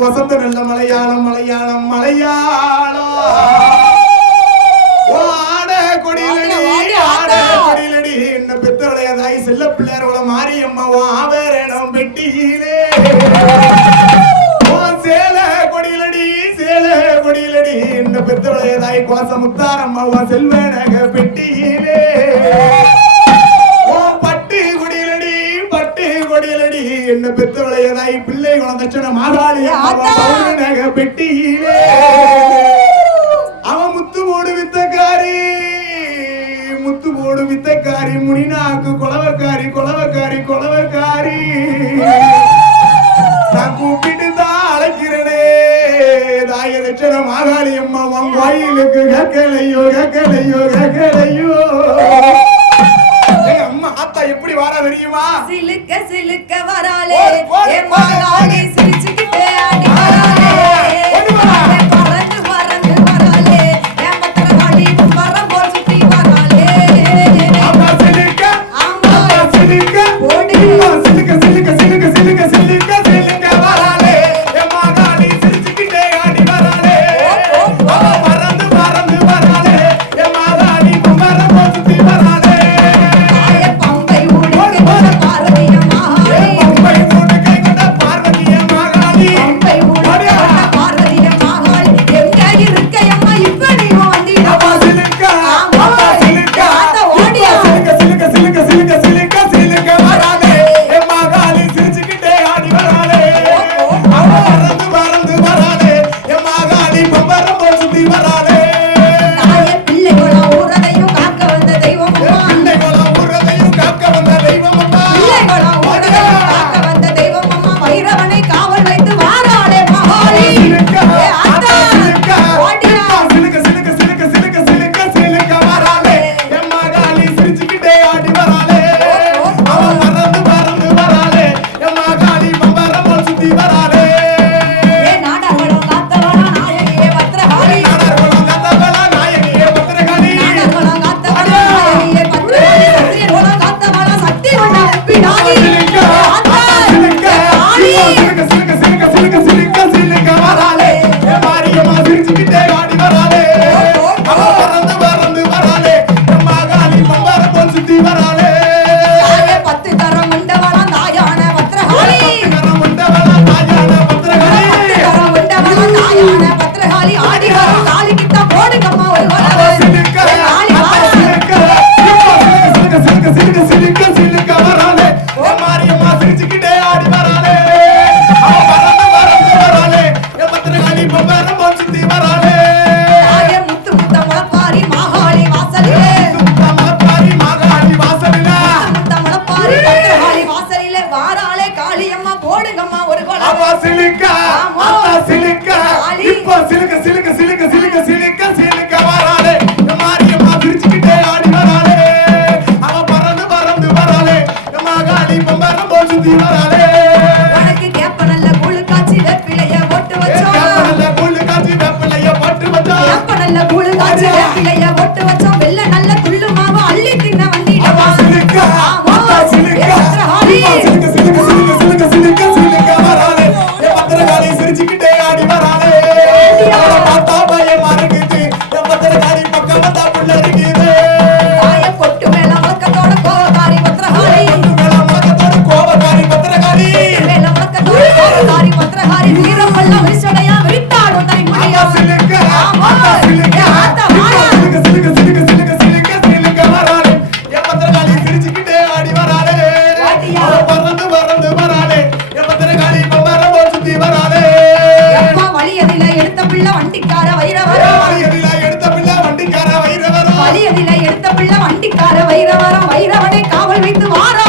வசந்த நல்ல மலையாளம் மலையாளம் மலையாளம் கொடியிலடி என்ன பெத்தளையதாய் செல்ல பிள்ளையரோட மாரியம்மாவோ ஆவேரணம் பெட்டியிலே சேல கொடியிலடி என்ன பெத்தளையதாய் கோச முத்தாரம்மாவோ செல்வனக பெட்டியிலே என்ன பெத்தவளையதாய் பிள்ளை குழந்தை மாதாளி நக பெட்டியிலே அவன் முத்து மூடு வித்தக்காரி கொலவக்காரி முனிநாக்கு கொலவக்காரி கொலவக்காரி கொலவக்காரி நான் கூப்பிட்டு தான் அழைக்கிறனே தாய தட்சண மாகாளி அம்மா உன் கோயிலுக்கு கக்கலையோ கக்கலையோ கக்கலையோ. அம்மா ஆத்தா எப்படி வாரா தெரியுமா? சிலுக்க சிலுக்க வராளே மாகாளி சிரிச்சுக்கிட்டே ஆடி வராளே பறந்து பறந்து வராளே ஏமத்தரகாளி வரம் போல் சுத்தி வராளே. அம்மா சிலுக்க அம்மா சிலுக்க ஓடி சிலுக்க சிலுக்க சிலுக்க சிலுக்க சிலுக்க சிலுக்க வராளே மாகாளி சிரிச்சுக்கிட்டே ஆடி வராளே பறந்து பறந்து வராளே மாகாளி வரம் போல் சுத்தி வராளே. பம்பை ஊடி பார்வதிய மாகாளி பம்பை ஊடு கை கொண்ட பார்வதிய மாகாளி பம்பை ஊடி பார்வதிய மாகாளி எங்க இருக்க அம்மா இப்படியும் அம்மா வந்திடவா. சிலுக்க அம்மா சிலுக்க ஓடியா சிலுக்க சிலுக்க சிலுக்க சிலுக்க சிலுக்க சிலுக்க வராளே மாகாளி சிரிச்சுக்கிட்டே ஆடி வராளே பறந்து பறந்து வராளே மாகாளி வரம் போல் சுத்தி வராளே. தாயே பிள்ளைகளா ஊரதையும் காக்க வந்த தெய்வம் அம்மா. பிள்ளைகளா ஊரதையும் காக்க வந்த தெய்வம் அம்மா. பிள்ளைகளா ஊரதையும் காக்க வந்த தெய்வம் அம்மா. வைரவனை காவல் வைத்து வாராளே மகாளி. சிலுக்க ஏ ஆத்தா, சிலுக்க ஓடியா. சிலுக்க சிலுக்க சிலுக்க சிலுக்க சிலுக்க சிலுக்க வராளே மாகாளி சிரிச்சுக்கிட்டே ஆடி வராளே பறந்து பறந்து வராளே மாகாளி வரம் போல் சுத்தி வராளே. ஏ நாடர்களும் காத்தவளா நாயகியே பத்ரகாளி. நாடர்களும் கத்தவளா நாயகியே பத்திரகாளி. நாடர்களும் காத்தவளா நாயகியே பத்ரகாளி. சத்திரியர்களும் காத்தவளா சக்தி கொண்ட பிடாரி. சிலுக்க ஏ ஆத்தா, சிலுக்க காளி. சிலுக்க சிலுக்க சிலுக்க சிலுக்க சிலுக்க சிலுக்க வராளே மாரியம்மா சிரிச்சுக்கிட்டே ஆடி வராளே பறந்து பறந்து வராளே மாகாளி வரம் போல் சுத்தி வராளே. தாயே பத்து தரம் உண்டவளா தாயான பத்ரகாளி. கரம் உண்டவளா தாயான பத்திரகாளி. பத்து தரம் உண்டவளா தாயான பத்ரகாளி. ஆடி வரும் காளி கிட்ட போடுங்கம்மா ஒரு வளவு. சிலுக்க ஏ காளி வாரா. சிலுக்க சிலுக்க சிலுக்க சிலுக்க சிலுக்க சிலுக்க வராளே மாரியம்மா சிரிச்சுக்கிட்டே ஆடி வராளே பறந்து பறந்து வராளே பத்திரகாளி வரம் போல் சுத்தி வராளே. தாயே முத்து முத்த முளப்பாரி மாகாளி வாசலிலே. மாரி மாகாளி வாசலில முத்த முளப்பாரி பத்ரகாளி வாசலிலே வாராளே காளியம்மா போடுங்கம்மா ஒரு வளவு. அவ சிலுக்க ஆமா. அத்தா சிலுக்க காளி. இப்ப சிலுக்க சிலுக்க சிலுக்க சிலுக்க சிலுக்க சிலுக்க வராளே மாரியம்மா சிரிச்சுக்கிட்டே ஆடி வராளே அவ பறந்து பறந்து வராளே மாகாளி வரம் போல் சுத்தி வராளே. உனக்கு கேப்ப நல்ல கூழு காய்ச்சி வெப்பிலைய போட்டு வச்சோம். நல்ல கூழு காய்ச்சி வெப்பிலைய பட்டு வச்சோம். கேப்ப நல்ல கூழு காய்ச்சி வெப்பிலைய போட்டு வச்சோம். வெள்ளை நல்ல துள்ளு மாவு அள்ளி தின்ன அவ வந்திடவா. சிலுக்க ஆமா. அத்தா சிலுக்க ஏ பத்ரகாளி. சிலுக்க சிலுக்க சிலுக்க சிலுக்க சிலுக்க சிலுக்க வராளே பத்திரகாளி சிரிச்சுக்கிட்டே ஆடி வராளே அவளை பார்த்தா பயமா இருக்குது பத்திரகாளி பக்கம் வந்தா புள்ள இருக்குது. தாய பொட்டு மேல வழக்கத்தோட கோவக்காரி பத்ரகாளி. மேல முழக்கத்தோட கோபக்காரி பத்திரகாளி. மேல வழக்கத்தோட கோவக்காரி பத்ரகாளி. வீரம் கொள்ள விரிசடையா விரித்தாடும் அத்தா தைமுடியா. சிலுக்க ஆமா. அத்தா சிலுக்க ஏ ஆத்தா வாடா. சிலுக்க சிலுக்க சிலுக்க சிலுக்க சிலுக்க சிலுக்க வராளே பத்திரகாளி சிரிச்சுக்கிட்டே ஆடி வராளே வாடியா. அவ பறந்து பறந்து வராளே பத்திரகாளி வரம் போல் சுத்தி வராளே. எப்பா வழியதில எடுத்த பிள்ளை வண்டிக்கார வைரவரம். வழியதில எடுத்த பிள்ளை வண்டிக்கார வைரவரம். வழியதில எடுத்த பிள்ளை வண்டிக்கார வைரவரம். வைரவனை காவல் வைத்து வாரா